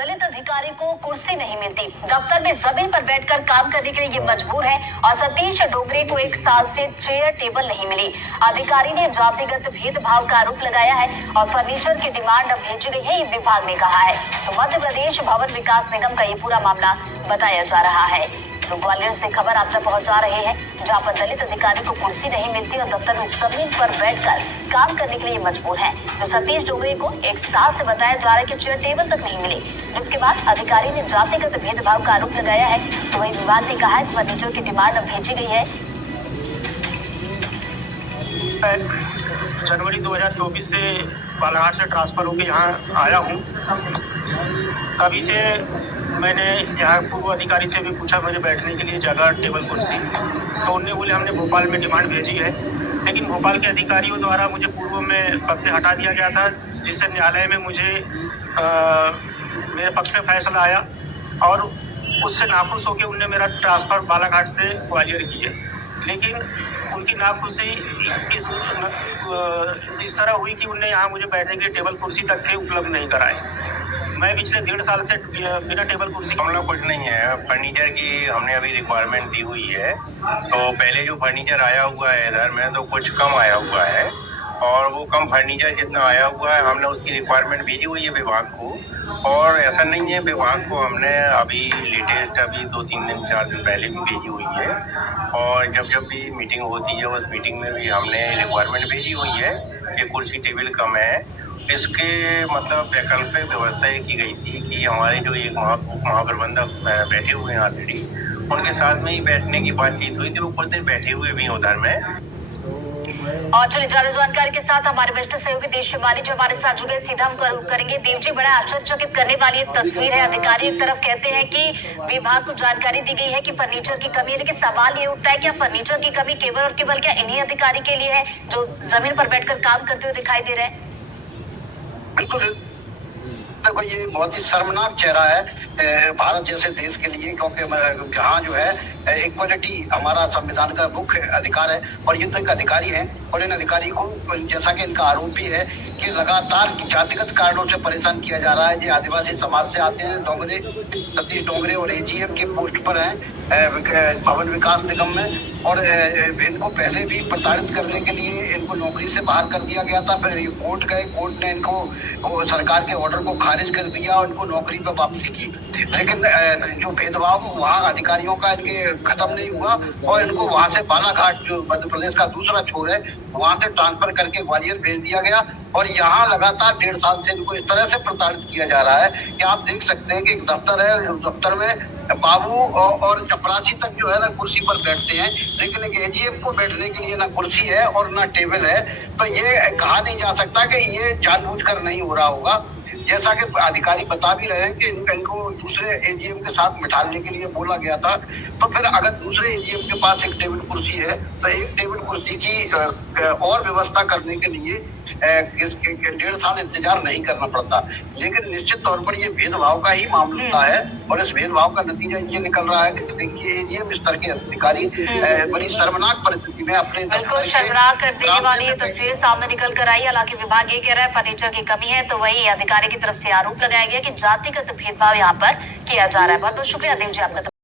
दलित अधिकारी को कुर्सी नहीं मिलती। दफ्तर में जमीन पर बैठकर काम करने के लिए ये मजबूर है और सतीश डोगरे को 1 साल से चेयर टेबल नहीं मिली। अधिकारी ने जातिगत भेदभाव का आरोप लगाया है और फर्नीचर की डिमांड अब भेजी गई है, ये विभाग ने कहा है। तो मध्य प्रदेश भवन विकास निगम का ये पूरा मामला बताया जा रहा है। तो ग्वालियर से खबर आप तक पहुंचा रहे हैं, जहां पर दलित अधिकारी को कुर्सी नहीं मिलती और दफ्तर में जमीन पर बैठकर काम करने के लिए मजबूर है। तो सतीश डोगरे को 1 साल से बताया जा रहा है कि चेयर टेबल तक नहीं मिली, जिसके बाद अधिकारी ने जातिगत भेदभाव का आरोप लगाया है। तो वही विभाग ने कहा है कि फर्नीचर की डिमांड अब भेजी गई है। जनवरी 2024 से बालाघाट से ट्रांसफर होकर यहाँ आया हूँ। तभी से मैंने यहाँ पूर्व अधिकारी से भी पूछा मेरे बैठने के लिए जगह, टेबल, कुर्सी, तो उन्होंने बोले हमने भोपाल में डिमांड भेजी है, लेकिन भोपाल के अधिकारियों द्वारा मुझे पूर्व में पद से हटा दिया गया था, जिससे न्यायालय में मुझे मेरे पक्ष में फैसला आया और उससे नाखुश होकर उनने मेरा ट्रांसफ़र बालाघाट से ग्वालियर की है। लेकिन उनकी नाखुशी इस तरह हुई कि उनने यहाँ मुझे बैठने के लिए टेबल कुर्सी तक के उपलब्ध नहीं कराए। मैं पिछले 1.5 साल से बिना टेबल कुर्सी हम लोग कुछ नहीं है। फर्नीचर की हमने अभी रिक्वायरमेंट दी हुई है, तो पहले जो फर्नीचर आया हुआ है इधर में तो कुछ कम आया हुआ है और वो कम फर्नीचर जितना आया हुआ है हमने उसकी रिक्वायरमेंट भेजी हुई है विभाग को। और ऐसा नहीं है, विभाग को हमने अभी लेटेस्ट अभी 2-3 दिन 4 दिन पहले भी भेजी हुई है और जब भी मीटिंग होती है उस मीटिंग में भी हमने रिक्वायरमेंट भेजी हुई है कि कुर्सी टेबल कम है। इसके मतलब वैकल्पिक व्यवस्था की गई थी कि हमारे जो एक महाप्रबंधक बैठे हुए हैं ऑलरेडी, उनके साथ में ही बैठने की बातचीत हुई थी। वो खुद बैठे हुए भी उधर में। और चलिए ज्यादा जानकारी के साथ हमारे वरिष्ठ सहयोगी देश हिमानी जो हमारे साथ जुड़े, सीधा हम करेंगे। देव जी, बड़ा आश्चर्यचकित करने वाली एक तस्वीर है। अधिकारी एक तरफ कहते हैं कि विभाग को जानकारी दी गई है कि फर्नीचर की कमी है, लेकिन सवाल ये उठता है क्या फर्नीचर की कमी केवल और केवल क्या इन्हीं अधिकारी के लिए है जो जमीन पर बैठकर काम करते हुए दिखाई दे रहे हैं? बिल्कुल, देखो ये बहुत ही शर्मनाक चेहरा है भारत जैसे देश के लिए, क्योंकि जहाँ जो है इक्वलिटी हमारा संविधान का मुख्य अधिकार है और ये तो एक अधिकारी है और इन अधिकारी को जैसा कि इनका आरोप भी है कि लगातार जातिगत कारणों से परेशान किया जा रहा है। जो आदिवासी समाज से आते हैं, डोंगरे, सतीश डोगरे और एजीएम के पोस्ट पर हैं भवन विकास निगम में, और इनको पहले भी प्रताड़ित करने के लिए इनको नौकरी से बाहर कर दिया गया था। फिर कोर्ट गए, कोर्ट ने इनको सरकार के ऑर्डर को खारिज कर दिया और इनको नौकरी पर वापसी की। लेकिन जो भेदभाव वहाँ अधिकारियों का इनके खत्म नहीं हुआ और इनको वहाँ से बालाघाट जो मध्य प्रदेश का दूसरा छोर है वहाँ से ट्रांसफर करके ग्वालियर भेज दिया गया और यहाँ लगातार 1.5 साल से इनको इस तरह से प्रताड़ित किया जा रहा है कि आप देख सकते हैं कि एक दफ्तर है, दफ्तर में बाबू और चपरासी तक जो है ना कुर्सी पर बैठते हैं, लेकिन एक एजीएम को बैठने के लिए ना कुर्सी है और ना टेबल है। तो ये कहा नहीं जा सकता कि ये जानबूझकर नहीं हो रहा होगा। जैसा कि अधिकारी बता भी रहे हैं कि इनको दूसरे एजीएम के साथ मिठाने के लिए बोला गया था, तो फिर अगर दूसरे एजीएम के पास एक टेबल कुर्सी है तो एक टेबल कुर्सी की और व्यवस्था करने के लिए 1.5 साल इंतजार नहीं करना पड़ता। लेकिन निश्चित तौर पर ये भेदभाव का ही मामला होता है और इस भेदभाव का नतीजा ये निकल रहा है कि देखिए एजीएम स्तर के अधिकारी बड़ी शर्मनाक परिस्थिति में अपने बिल्कुल शर्मनाक कर देने वाली ये तस्वीर सामने निकल कर आई। हालांकि विभाग ये कह रहा है फर्नीचर की कमी है, तो वही अधिकारी की तरफ से आरोप लगाया गया कि जातिगत भेदभाव यहाँ पर किया जा रहा है। बहुत बहुत शुक्रिया देव जी आपका।